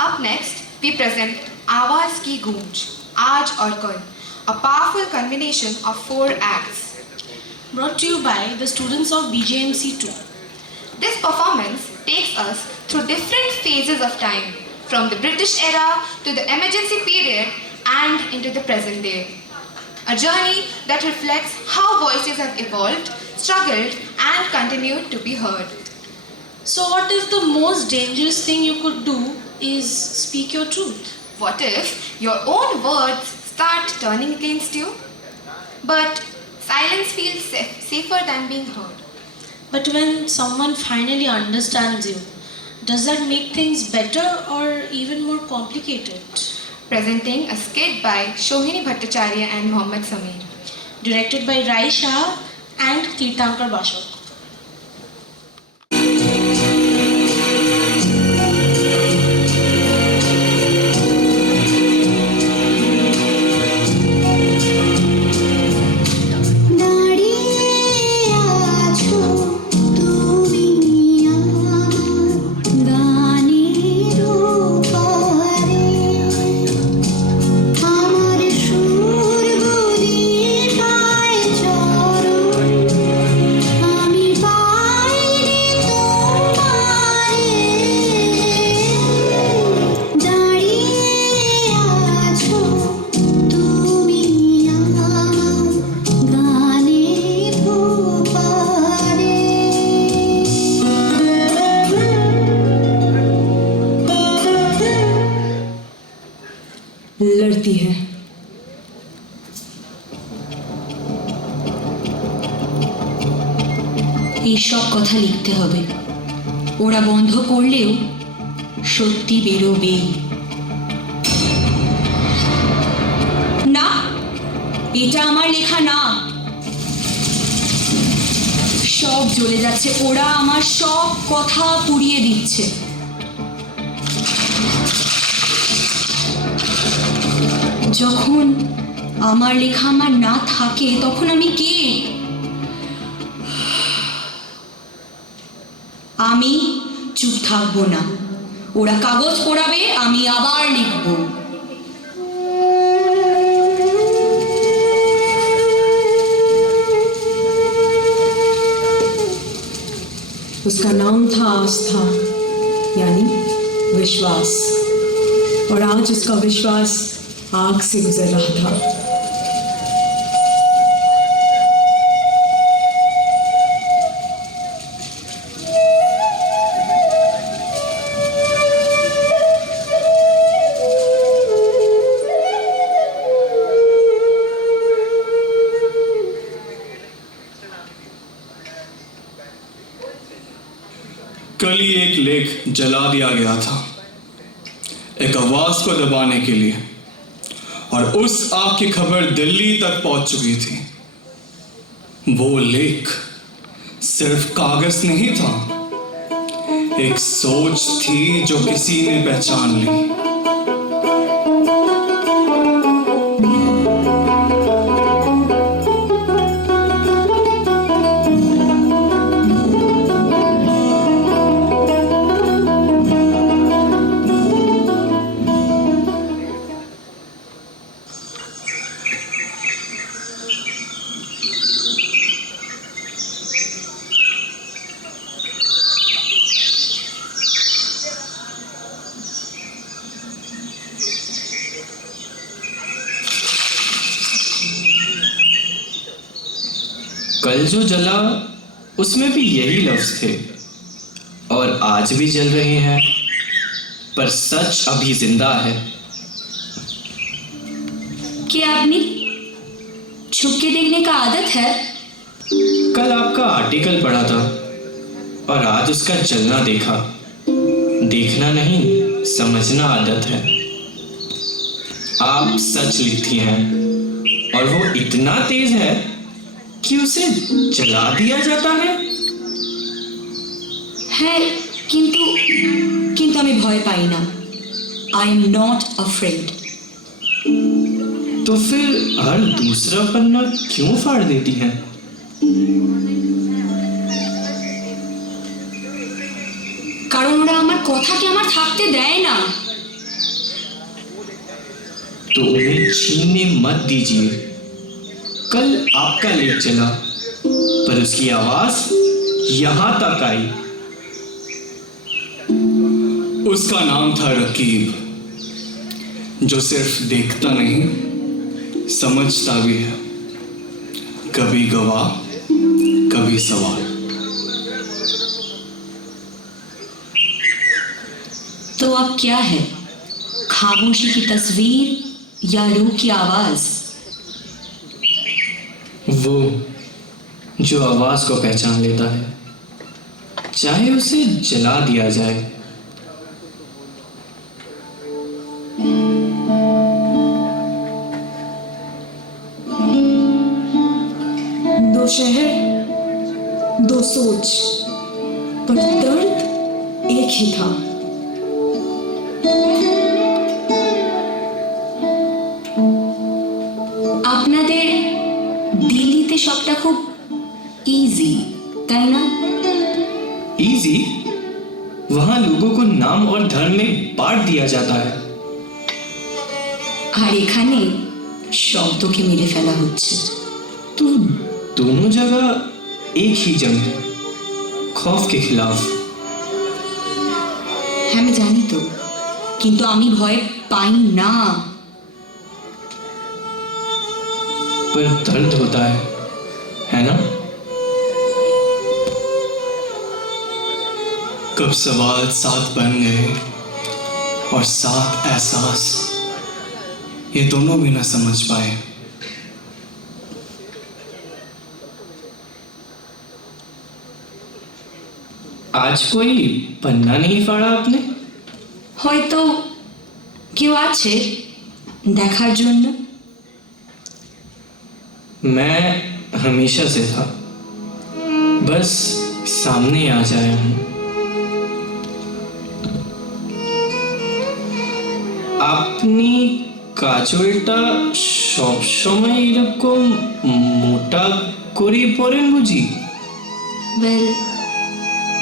Up next, we present Awaaz Ki Goonj, Aaj Aur Kal, a powerful combination of 4 acts. Brought to you by the students of BJMC 2. This performance takes us through different phases of time, from the British era to the emergency period and into the present day. A journey that reflects how voices have evolved, struggled, and continue to be heard. So what if the most dangerous thing you could do is speak your truth? What if your own words start turning against you? But silence feels safer than being heard. But when someone finally understands you, does that make things better or even more complicated? Presenting a skit by Shohini Bhattacharya and Mohammad Sameer. Directed by Rai Shah and Tirthankar Bashok. लड़ती है এইসব কথা লিখতে হবে ওরা বন্ধ করলেও সত্যি বেরোবেই না এটা আমার লেখা না সব জ্বলে যাচ্ছে ওরা আমার সব কথা পুড়িয়ে দিচ্ছে যখন আমার লেখা আমার না থাকে তখন আমি কে আমি চুপ থাকবো না ওরা কাগজ পোড়াবে আমি আবার লিখব उसका नाम था आस्था यानी विश्वास और आज उसका विश्वास आग से गुजर रहा था कल ही एक लेख जला दिया गया था एक आवाज को दबाने के लिए और उस आग की खबर दिल्ली तक पहुंच चुकी थी वो लेख सिर्फ कागज नहीं था एक सोच थी जो किसी ने पहचान ली कल जो जला उसमें भी यही लफ्ज थे और आज भी जल रहे हैं पर सच अभी जिंदा है क्या आपने छुप के देखने का आदत है कल आपका आर्टिकल पढ़ा था और आज उसका जलना देखा देखना नहीं समझना आदत है आप सच लिखती हैं और वो इतना तेज है कि उसे जला दिया जाता है किंतु किंतु আমি ভয় পাই না I am not afraid तो फिर हर दूसरा पन्ना क्यों फाड़ देती हैं কারণ ওরা আমার কথাকে আমার থাকতে দেয় না तो उन्हें छीनने मत दीजिए। कल आपका लेख चला, पर उसकी आवाज यहां तक आई। उसका नाम था रकीब, जो सिर्फ देखता नहीं, समझता भी है। कभी गवाह, कभी सवाल। तो अब क्या है? खामोशी की तस्वीर या रूह की आवाज? वो जो आवाज को पहचान लेता है, चाहे उसे जला दिया जाए। दो शहर, दो सोच, पर दर्द एक ही था। আপনাদের দিল্লিতে সবটা খুব ইজি, তাই না? इजी? वहां लोगों को नाम और धर्म में बांट दिया जाता है। আর এখানে শব্দকে মেরে ফেলা হচ্ছে। तो दोनों जगह एक ही जंग है, खौफ के खिलाफ। হ্যাঁ আমি জানি তো, কিন্তু আমি ভয় পাই না। पर दर्द होता है ना? कब सवाल साथ बन गए और साथ एहसास, ये दोनों भी ना समझ पाए। आज कोई पन्ना नहीं फाड़ा आपने? হয়তো কেউ আছে দেখার জন্য। मैं हमेशा से था, बस सामने आ जाया हूं। আপনি কাজলটা সবসময় এরকম মোটা করে পরেন বুঝি? Well,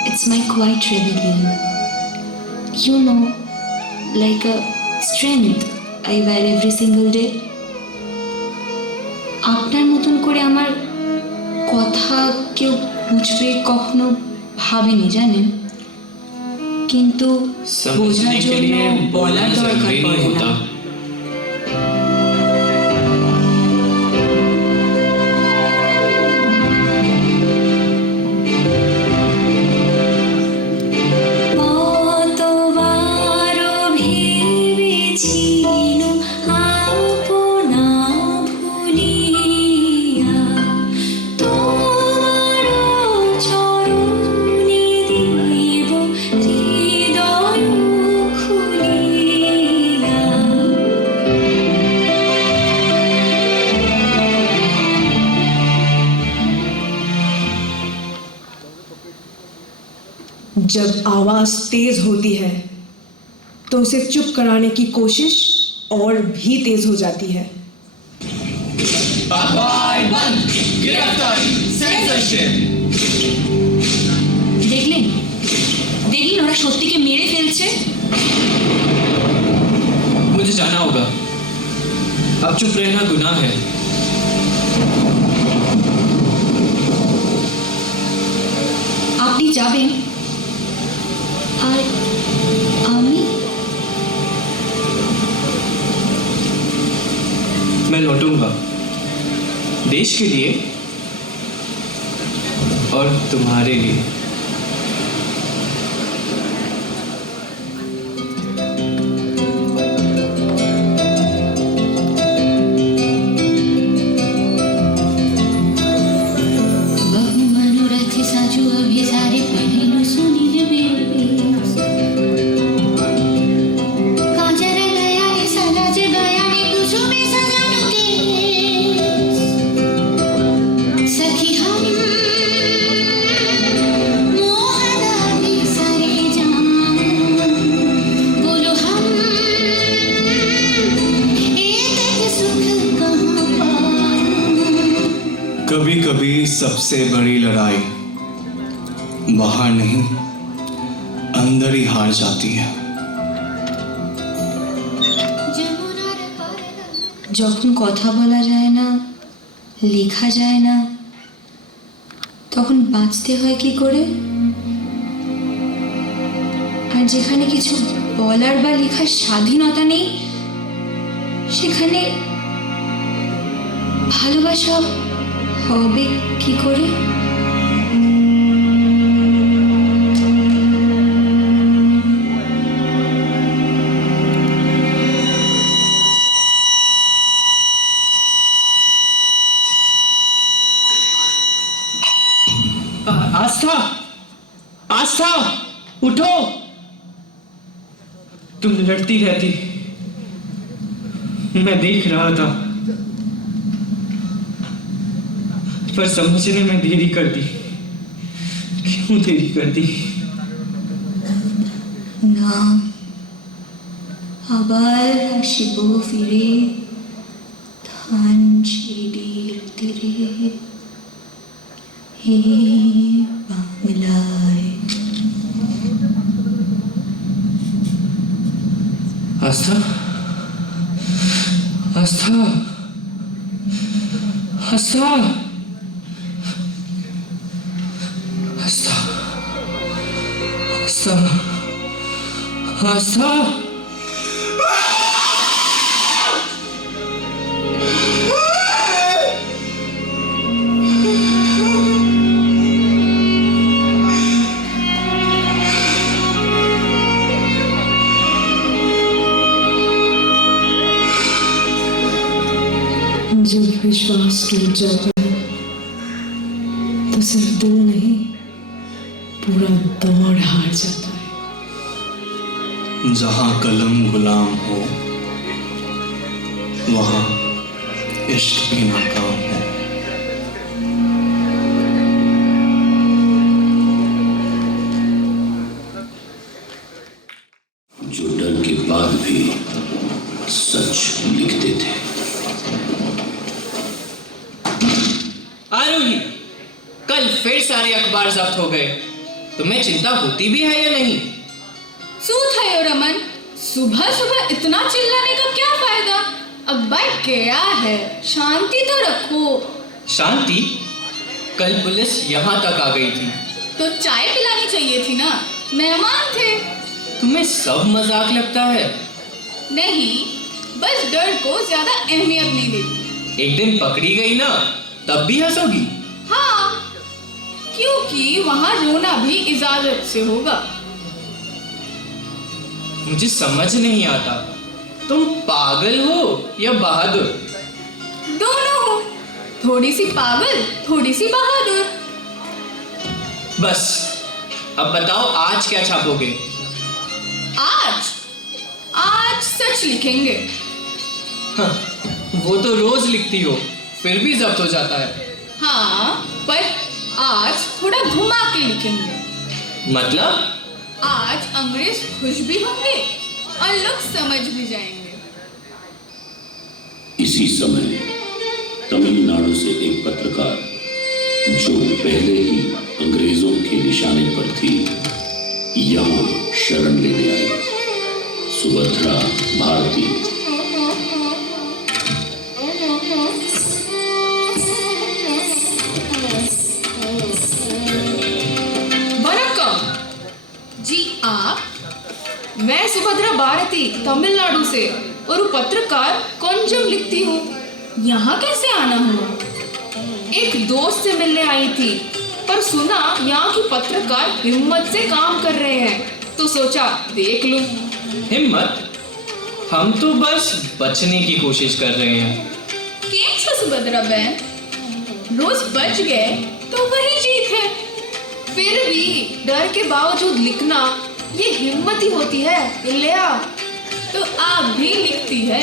it's my quiet rebellion. You know, like a strength I wear every single day. আপনার মতন করে আমার কথা কেউ বুঝবে কখনো ভাবেনি, জানেন? কিন্তু বোঝার समझने के জন্য लिए বলার बोलना দরকার जरूरी नहीं পড়ে होता। না। जब आवाज तेज होती है तो उसे चुप कराने की कोशिश और भी तेज हो जाती है। দেখলেন দেখলেন ওরা সত্যিকে মেরে ফেলছে। मुझे जाना होगा, अब चुप रहना गुनाह है। আপনি যাবেন আর আমি? मैं लौटूंगा, देश के लिए और तुम्हारे लिए। बहु मनोरथ साजु अभिसारे पहिलो सुनिल बेस काजर गया रे सलाज गया रे कुसुमे सजानु केस सखी हम मोहदानी सरे जान बोलो हम एक सुख कहाँ पाऊं। कभी कभी सबसे बड़ी लड़ाई बाहर नहीं, अंदर ही हार जाती है। जमुनार पार যখন কথা বলা যায় না, লেখা যায় না, তখন বাঁচতে হয় কি করে? আর যেখানে কিছু বলার বা লেখার স্বাধীনতা নেই, সেখানে ভালোবাসা হবে কি করে? आस्था, आस्था, उठो। तुम लड़ती रहती, मैं देख रहा था, पर समझने में देरी कर दी। क्यों देरी कर दी? না, আবার আসিব ফিরে ধান সিঁড়ির তীরে, হে বাংলায়। आस्था, आस्था, आस्था, आस्था, आस्था, आस्था। जब विश्वास टूट जाता है तो सिर्फ दिल नहीं, पूरा दौड़ हार जाता है। जहां कलम गुलाम हो, वहां इश्क भी नाकाम हो। जो डर के बाद भी सच लिखते थे। आरोही, कल फिर सारे अखबार जब्त हो गए। तुम्हें चिंता होती भी है या नहीं? सूत है यो रमन, सुबह सुबह इतना चिल्लाने का क्या फायदा? अखबार गया है, शांति तो रखो। शांति? कल पुलिस यहाँ तक आ गई थी। तो चाय पिलानी चाहिए थी ना, मेहमान थे। तुम्हें सब मजाक लगता है। नहीं, बस डर को ज्यादा अहमियत नहीं देती। एक दिन पकड़ी गई ना, तब भी हंसोगी। हाँ, क्योंकि वहाँ रोना भी इजाजत से होगा। मुझे समझ नहीं आता, तुम पागल हो या बहादुर? दोनों हो, थोड़ी सी पागल, थोड़ी सी बहादुर। बस, अब बताओ आज क्या छापोगे? आज सच लिखेंगे। हाँ, वो तो रोज लिखती हो, फिर भी जब्त हो जाता है। हाँ, पर आज थोड़ा घुमा के लिखेंगे। मतलब? आज अंग्रेज खुश भी होंगे और लोग समझ भी जाएंगे। इसी समय तमिलनाडु से एक पत्रकार, जो पहले ही अंग्रेजों के निशाने पर थी, यहाँ शरण लेने आई। सुभद्रा भारती। वनक्कम जी, आप? मैं सुभद्रा भारती, तमिलनाडु से, और वो पत्रकार कोंजम लिखती हूँ। यहाँ कैसे आना हुआ? एक दोस्त से मिलने आई थी, पर सुना यहाँ की पत्रकार हिम्मत से काम कर रहे हैं, तो सोचा देख लूं। हिम्मत? हम तो बस बचने की कोशिश कर रहे हैं। केम छो सुभद्रा बहन? रोज बच गए तो वही जीत है। फिर भी डर के बावजूद लिखना ये हिम्मत ही होती है, इलिया। तो आप भी लिखती है?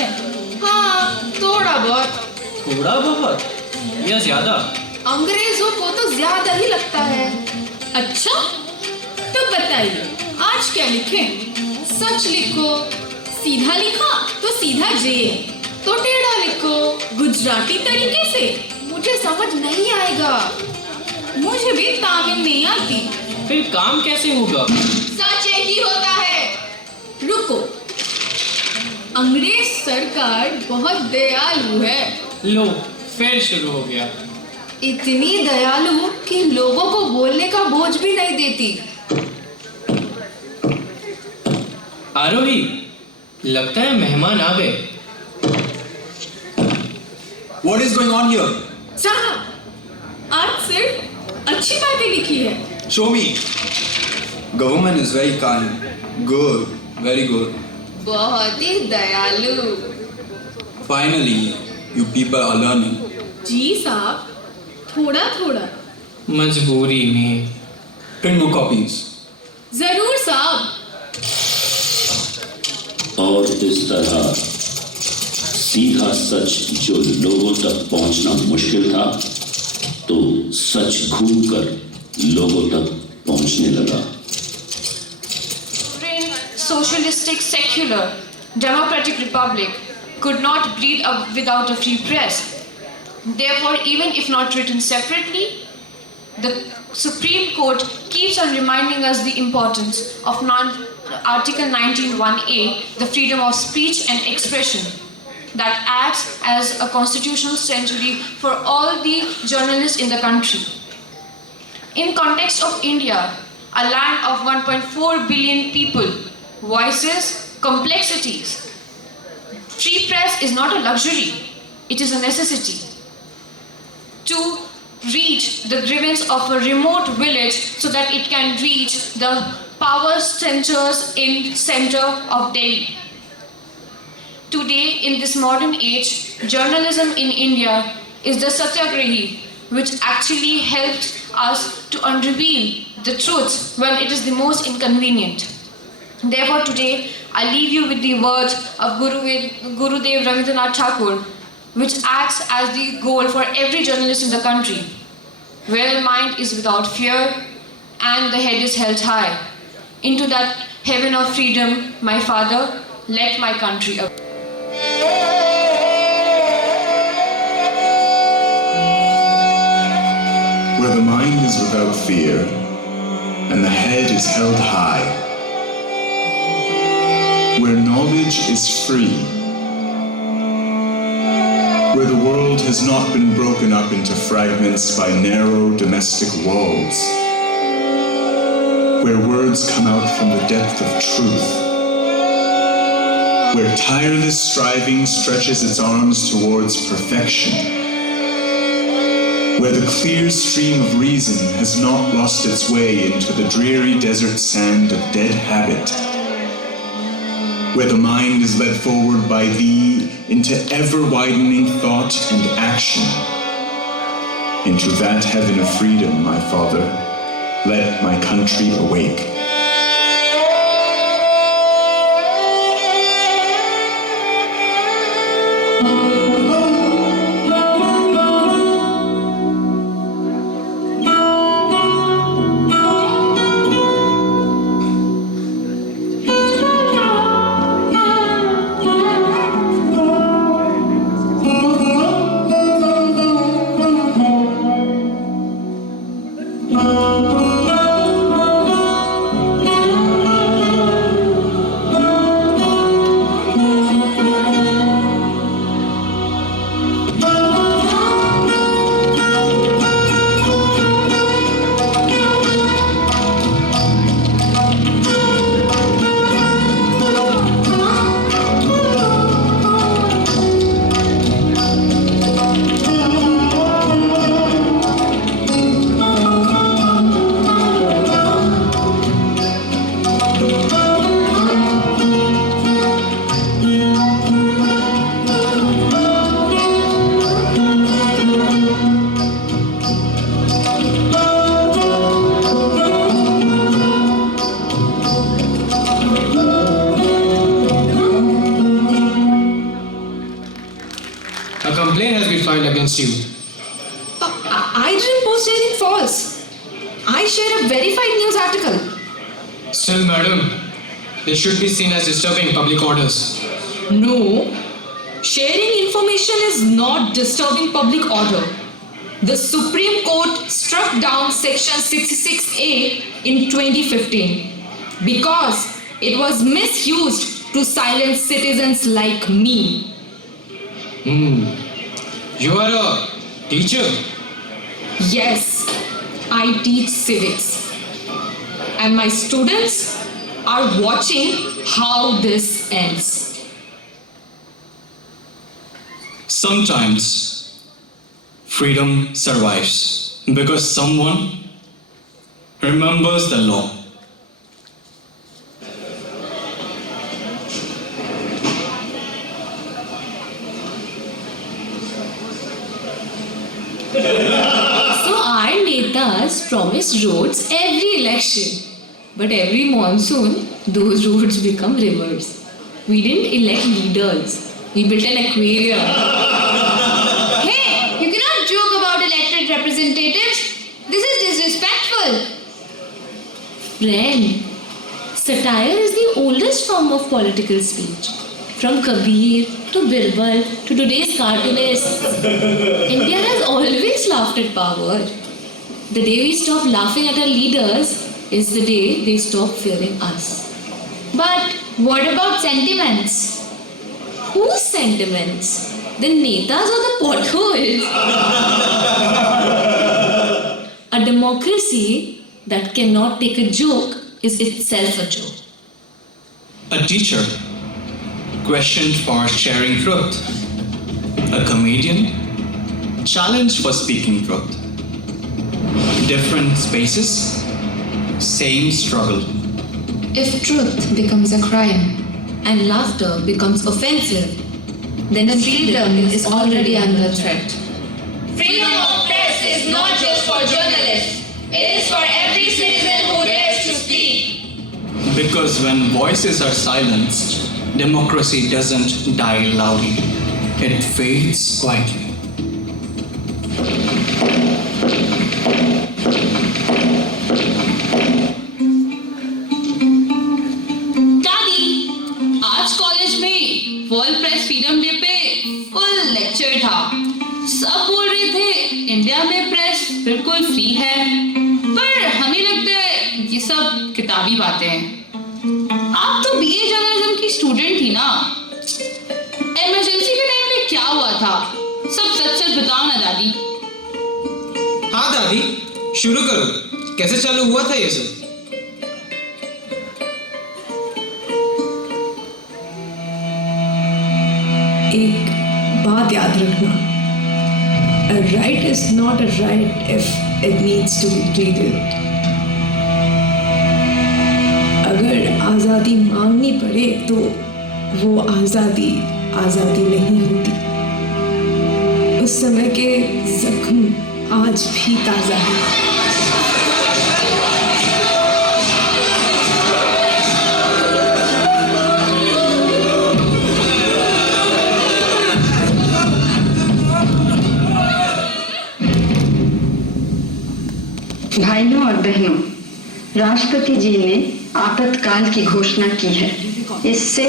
हाँ, थोड़ा बहुत। थोड़ा बहुत या ज्यादा? अंग्रेजों को तो ज्यादा ही लगता है। अच्छा, तो बताइए आज क्या लिखें? सच लिखो, सीधा लिखा तो सीधा जेल, तो टेढ़ा लिखो गुजराती तरीके से। मुझे समझ नहीं आएगा, मुझे भी तामिल नहीं आती। फिर काम कैसे होगा? सच एक ही होता है। रुको, अंग्रेज सरकार बहुत दयालु है। लो फिर शुरू हो गया। इतनी दयालु कि लोगों को बोलने का बोझ भी नहीं देती। आरोही, लगता है मेहमान आ गए। What is going on here? साहब, आज सिर्फ अच्छी बातें लिखी है। Show me. Government is very kind. Good. Very good. बहुत ही दयालु। Finally, you people are learning. जी साहब, थोड़ा थोड़ा। मजबूरी में। Print more copies. जरूर साहब। और इस तरह सीधा सच जो लोगों तक पहुंचना मुश्किल था, तो सच घूमकर लोगों तक पहुंचने लगा। Socialistic, secular, democratic republic could not breed up without a free press. Therefore, even if not written separately, the Supreme Court keeps on reminding us the importance of Article 19(1)(a), the freedom of speech and expression, that acts as a constitutional sanctuary for all the journalists in the country. In context of India, a land of 1.4 billion people, voices, complexities, free press is not a luxury, it is a necessity. To reach the grievance of a remote village so that it can reach the power centers in center of Delhi. Today, in this modern age, journalism in India is the satyagrahi, which actually helps us to unreveal the truth when it is the most inconvenient. Therefore, today, I leave you with the words of Gurudev Rabindranath Tagore, which acts as the goal for every journalist in the country. Where the mind is without fear and the head is held high. Into that heaven of freedom, my father, let my country up. Where the mind is without fear and the head is held high. Where knowledge is free. Where the world has not been broken up into fragments by narrow domestic walls. Where words come out from the depth of truth. Where tireless striving stretches its arms towards perfection. Where the clear stream of reason has not lost its way into the dreary desert sand of dead habit. Where the mind is led forward by thee into ever-widening thought and action. Into that heaven of freedom, my father, let my country awake. against you. I didn't post anything false. I shared a verified news article. Still, madam, this should be seen as disturbing public orders. No, sharing information is not disturbing public order. The Supreme Court struck down Section 66A in 2015 because it was misused to silence citizens like me. You are a teacher? Yes, I teach civics. And my students are watching how this ends. Sometimes freedom survives because someone remembers the law. So our netas promise roads every election. But every monsoon, those roads become rivers. We didn't elect leaders. We built an aquarium. Hey, you cannot joke about elected representatives. This is disrespectful. Friend, satire is the oldest form of political speech. From Kabir to Birbal to today's cartoonists, India has always laughed at power. The day we stop laughing at our leaders is the day they stop fearing us. But what about sentiments? Whose sentiments? The netas or the potholes? A democracy that cannot take a joke is itself a joke. A teacher questioned for sharing truth. A comedian challenged for speaking truth. Different spaces, same struggle. If truth becomes a crime, And laughter becomes offensive, then freedom is already under threat. Freedom of press is not just for journalists. It is for every citizen who dares to speak. Because when voices are silenced, democracy doesn't die loudly, it fades quietly. दादी, आज college में world press freedom day पे full lecture था। सब बोल रहे थे India में प्रेस बिल्कुल फ्री है, पर हमें लगता है ये सब किताबी बातें हैं। आप तो बीए जर्नलिज्म की स्टूडेंट थी ना? इमरजेंसी के टाइम में क्या हुआ था? सब सच सच बताओ ना दादी। हाँ दादी, शुरू करो। कैसे चालू हुआ था ये सब? एक बात याद रखना, a right is not a right if it needs to be pleaded. अगर आज़ादी मांगनी पड़े तो वो आज़ादी नहीं होती। उस समय के जख्म आज भी ताज़ा है। भाइयों और बहनों, राष्ट्रपति जी ने आपातकाल की घोषणा की है। इससे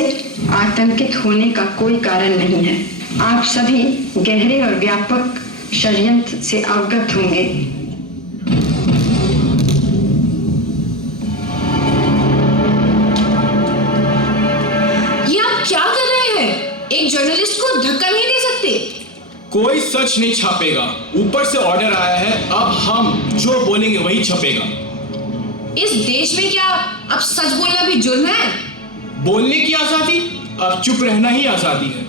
आतंकित होने का कोई कारण नहीं है। आप सभी गहरे और व्यापक षड्यंत्र से अवगत होंगे। ये आप क्या कर रहे हैं? एक जर्नलिस्ट को धक्का नहीं दे सकते। कोई सच नहीं छापेगा, ऊपर से ऑर्डर आया है। अब हम जो बोलेंगे वही छपेगा। इस देश में क्या अब सच बोलना भी जुर्म है? बोलने की आजादी, अब चुप रहना ही आजादी है।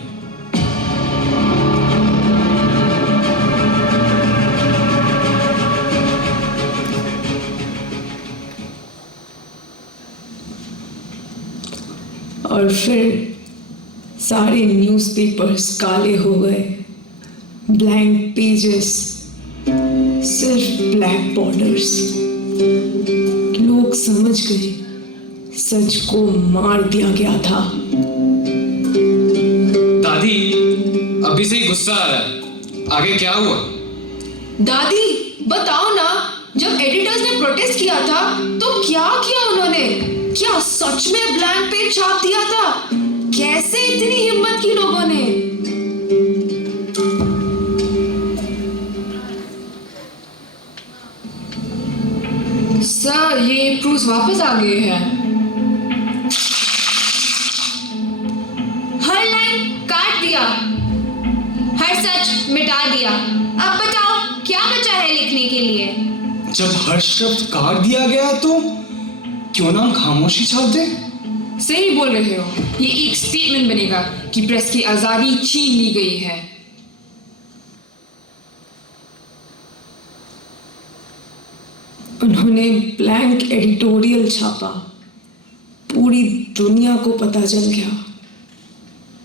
और फिर सारे न्यूज़पेपर्स काले हो गए, ब्लैंक पेजेस, सिर्फ ब्लैक बॉर्डर्स। लोग समझ गए सच को मार दिया गया था। दादी, अभी से ही गुस्सा आ रहा है। आगे क्या हुआ? दादी बताओ ना, जब एडिटर्स ने प्रोटेस्ट किया था तो क्या किया उन्होंने? क्या सच में ब्लैंक पेज छाप दिया था? कैसे इतनी हिम्मत की लोगों ने? सर, ये प्रूफ वापस आ गए हैं। दिया, हर सच मिटा दिया। अब बताओ क्या बचा है लिखने के लिए? जब हर शब्द काट दिया गया तो क्यों ना खामोशी छाप दे? सही बोल रहे हो, ये एक स्टेटमेंट बनेगा कि प्रेस की आजादी छीन ली गई है। उन्होंने ब्लैंक एडिटोरियल छापा, पूरी दुनिया को पता चल गया।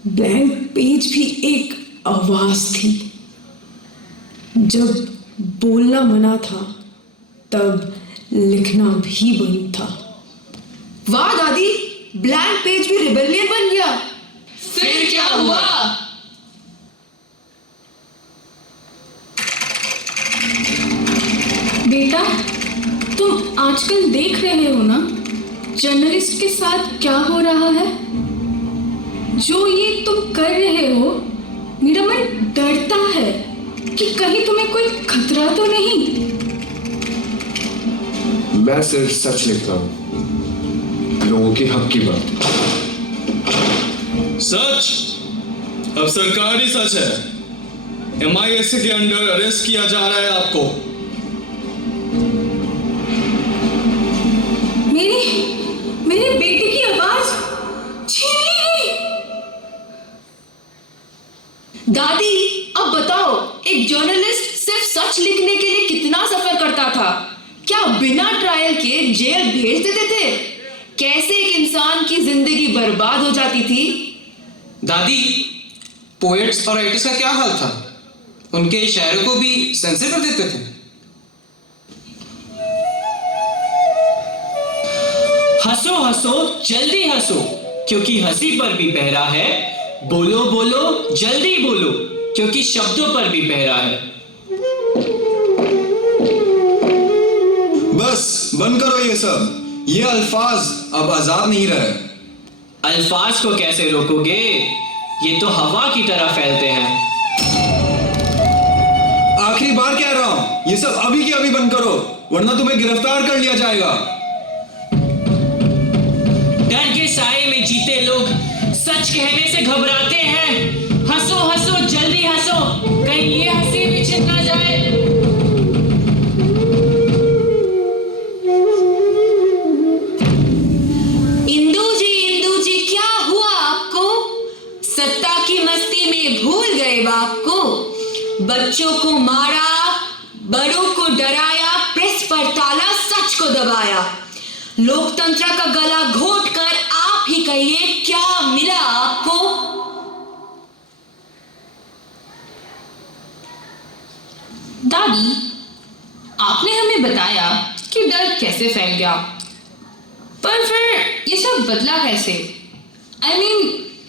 ब्लैंक पेज भी एक आवाज थी। जब बोलना मना था तब लिखना भी बंद था। वाह दादी, ब्लैंक पेज भी रिबेलियन बन गया। फिर क्या हुआ? बेटा, तुम आजकल देख रहे हो ना जर्नलिस्ट के साथ क्या हो रहा है। जो ये तुम कर रहे हो, मेरा मन डरता है कि कहीं तुम्हें कोई खतरा तो नहीं। मैं सिर्फ सच लिखता हूँ, लोगों के हक की बात। सच अब सरकारी सच है। MISA के अंडर अरेस्ट किया जा रहा है आपको। मेरे बेटे की आवाज छीन ली गई। दादी, अब बताओ, एक जर्नलिस्ट सिर्फ सच लिखने के लिए कितना सफर करता था? क्या बिना ट्रायल के जेल भेज देते थे? कैसे एक इंसान की जिंदगी बर्बाद हो जाती थी? दादी, पोएट्स और राइटर्स का क्या हाल था? उनके शायरों को भी सेंसर कर देते थे। हंसो हंसो जल्दी हंसो, क्योंकि हंसी पर भी पहरा है। बोलो बोलो जल्दी बोलो, क्योंकि शब्दों पर भी पहरा है। बस बंद करो ये सब। ये अल्फाज अब आजाद नहीं रहे। अल्फाज को कैसे रोकोगे? ये तो हवा की तरह फैलते हैं। आखिरी बार कह रहा हूं, ये सब अभी के अभी बंद करो, वरना तुम्हें गिरफ्तार कर लिया जाएगा। डर के साए में जीते लोग सच कहने से घबराते हैं। हंसो हंसो जल्दी हंसो, कहीं ये हंसी भी छिन ना जाए। इंदू जी क्या हुआ आपको? सत्ता की मस्ती में भूल गए बाप को। बच्चों को मारा, बड़ों को डराया, प्रेस पर ताला, सच को दबाया। लोकतंत्र का गला घोट कर आप ही कहिए क्या मिला आपको? दादी, आपने हमें बताया कि डर कैसे फैल गया, पर फिर ये सब बदला कैसे? I mean,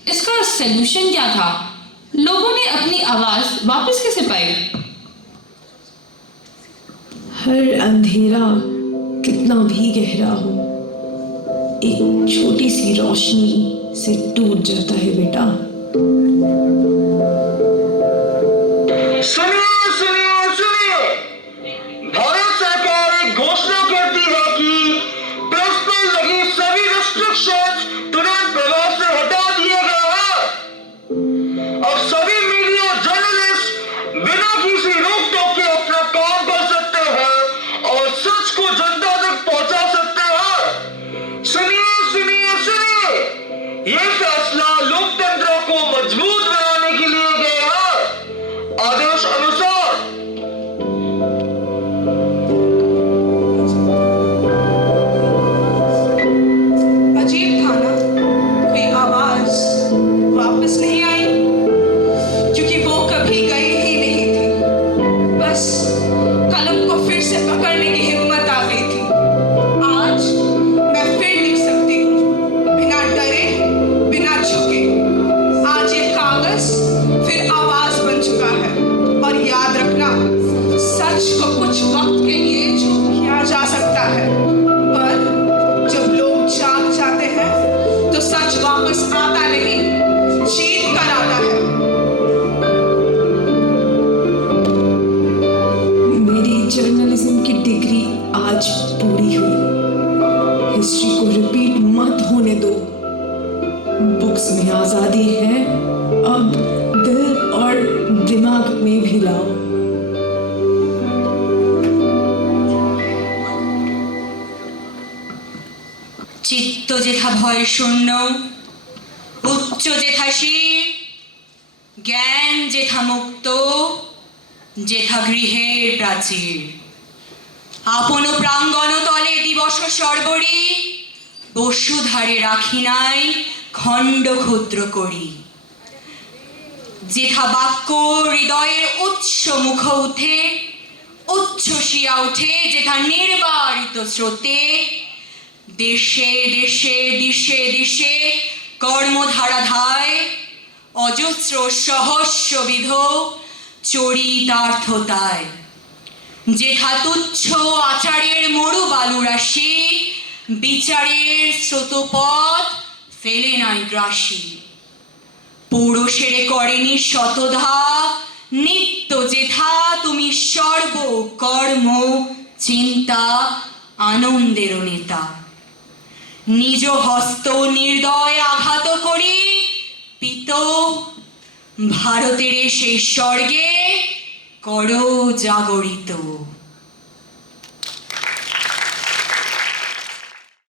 इसका सलूशन क्या था? लोगों ने अपनी आवाज वापस कैसे पाई? हर अंधेरा कितना भी गहरा हो, एक छोटी सी रोशनी से टूट जाता है बेटा। सुनिए सुनिए सुनिए, भारत सरकार एक घोषणा करती है कि प्रेस पर लगी सभी रेस्ट्रिक्शंस तुरंत प्रभाव से हटा दिए गए हैं। अब सभी मीडिया जर्नलिस्ट बिना किसी रोक टोक के अपना काम कर सकते हैं और सच को जनता तक पहुंचा सकते हैं। सुनिए सुनिए सुनिए, ये फैसला लोकतंत्र को मजबूत बनाने के लिए गया है। आदेश अनुसार अजीब था ना, कोई आवाज वापस नहीं आई, क्योंकि वो कभी गई ही नहीं थी। बस कलम को फिर से पकड़ने की हिम्मत आ गई थी। आज मैं फिर लिख सकती हूँ, बिना डरे, बिना झुके। आज ये कागज फिर आवाज बन चुका है। और याद रखना, सच को कुछ वक्त के लिए छुप किया जा सकता है, पर जब लोग जाग जाते हैं तो सच वापस आता नहीं, जीत कर आता है। मेरी जर्नलिज्म की डिग्री आज पूरी हुई। हिस्ट्री को रिपीट मत होने दो। बुक्स में आजादी है, अब যেথা ভয় শূন্য, উচ্চ যেথা শির, জ্ঞান যেথা মুক্ত, যেথা গৃহের প্রাচীর। আপন প্রাঙ্গণ তলে দিবস সর্বরি, বসুধারে রাখি নাই খণ্ড ক্ষুদ্র করি। যেথা বাক্য হৃদয়ের উচ্চ মুখ উঠে, উচ্ছ্বসিয়া উঠে যেথা নির্বারিত স্রোতে, দেশে দেশে দিশে দিশে কর্মধারা ধায়, অজস্র সহস্রবিধ চরিতার্থতায়। যেথা তুচ্ছ আচারের মরু বালুরাশি, বিচারের স্রোতপথ ফেলে নাই গ্রাসী। পৌরুষেরে করেনি শতধা, নিত্য যেথা তুমি সর্ব কর্ম চিন্তা আনন্দের নেতা। নিজ হস্ত নির্দয় আঘাত করি পিত, ভারতের সেই স্বর্গে করো জাগরিত।